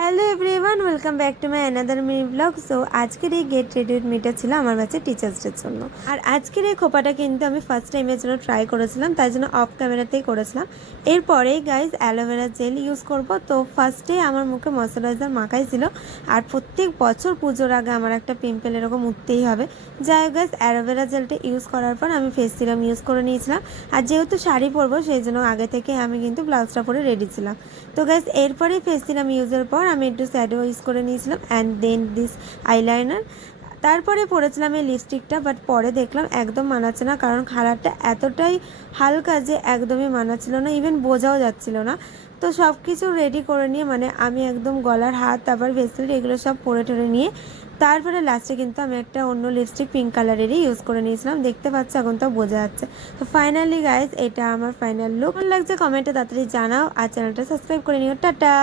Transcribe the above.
Hello everyone, welcome back to my another mini blog. So আজকের এই get ready with মিটা ছিল আমার বাচ্চা টিচার্স ডের জন্য। আর আজকের এই খোপাটা কিন্তু আমি ফার্স্ট টাইমের জন্য ট্রাই করেছিলাম, তাই জন্য অফ ক্যামেরাতেই করেছিলাম। এরপরেই গাইজ অ্যালোভেরা জেল ইউজ করব। তো ফার্স্টে আমার মুখে ময়শ্চারাইজার মাখাই ছিল, আর প্রত্যেক বছর পুজোর আগে আমার একটা পিম্পল এরকম উঠতেই হবে। যাই হোক গাইজ, অ্যালোভেরা জেলটা ইউজ করার পর আমি ফেস সিরাম ইউজ করে নিয়েছিলাম। আর যেহেতু শাড়ি পরবো সেই জন্য আগে থেকে আমি কিন্তু ব্লাউজটা পরে রেডি ছিলাম। তো গাইজ এরপরে ফেস সিরাম ইউজের পর আমি একটু শ্যাডো ইউজ করে নিয়েছিলাম অ্যান্ড দেন দিস আইলাইনার। তারপরে পরেছিলাম এই লিপস্টিকটা, বাট পরে দেখলাম একদম মানাচ্ছে না, কারণ কালারটা এতটাই হালকা যে একদমই মানাচ্ছিল না, ইভেন বোঝাও যাচ্ছিল না। তো সব কিছু রেডি করে নিয়ে আমি একদম গলার হাত তারপর ভেসেল এগুলো সব পরে টরে নিয়ে তারপরে লাস্টে কিন্তু আমি একটা অন্য লিপস্টিক পিঙ্ক কালারেরই ইউজ করে নিয়েছিলাম। দেখতে পাচ্ছি, এখন তো বোঝা যাচ্ছে। তো ফাইনালি গাইজ এটা আমার ফাইনাল লুক। লাগছে কমেন্টে তাড়াতাড়ি জানাও, আর চ্যানেলটা সাবস্ক্রাইব করে নিও। টাটা।